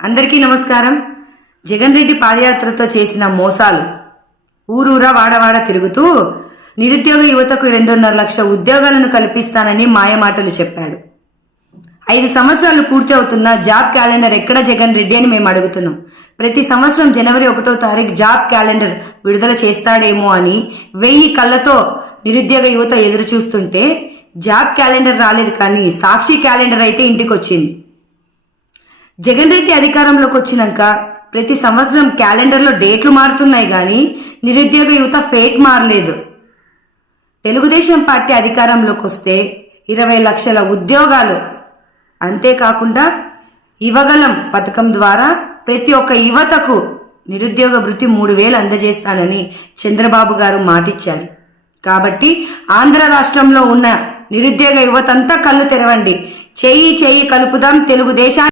అందరికీ నమస్కారం. జగన్ రెడ్డి పాదయాత్రతో చేసిన మోసాలు ఊరూరా వాడవాడ తిరుగుతూ నిరుద్యోగ యువతకు 2.5 లక్షల ఉద్యోగాలను కల్పిస్తానని మాయమాటలు చెప్పాడు. 5 సంవత్సరాలు పూర్తి అవుతున్న జాబ్ క్యాలెండర్ ఎక్కడ జగన్ రెడ్డి అని మేము అడుగుతున్నాం. ప్రతి సంవత్సరం జనవరి 1వ తారీఖు జాబ్ క్యాలెండర్ విడుదల చేస్తాడేమో అని 1000 కళ్ళతో నిరుద్యోగ యువత ఎదురు చూస్తుంటే జాబ్ క్యాలెండర్ రాలేదు, కానీ సాక్షి క్యాలెండర్ అయితే ఇంటికి వచ్చింది. జగన్ రెడ్డి అధికారంలోకి వచ్చినాక ప్రతి సంవత్సరం క్యాలెండర్లో డేట్లు మారుతున్నాయి, కానీ నిరుద్యోగ యువత ఫేట్ మారలేదు. తెలుగుదేశం పార్టీ అధికారంలోకి వస్తే 20 లక్షల ఉద్యోగాలు, అంతేకాకుండా యువగలం పథకం ద్వారా ప్రతి ఒక్క యువతకు నిరుద్యోగ భృతి 3000 అందజేస్తానని చంద్రబాబు గారు మాటిచ్చారు. కాబట్టి ఆంధ్ర రాష్ట్రంలో ఉన్న నిరుద్యోగ యువతంతా కళ్ళు తెరవండి. చేయి చేయి కలుపుదాం తెలుగుదేశాన్ని.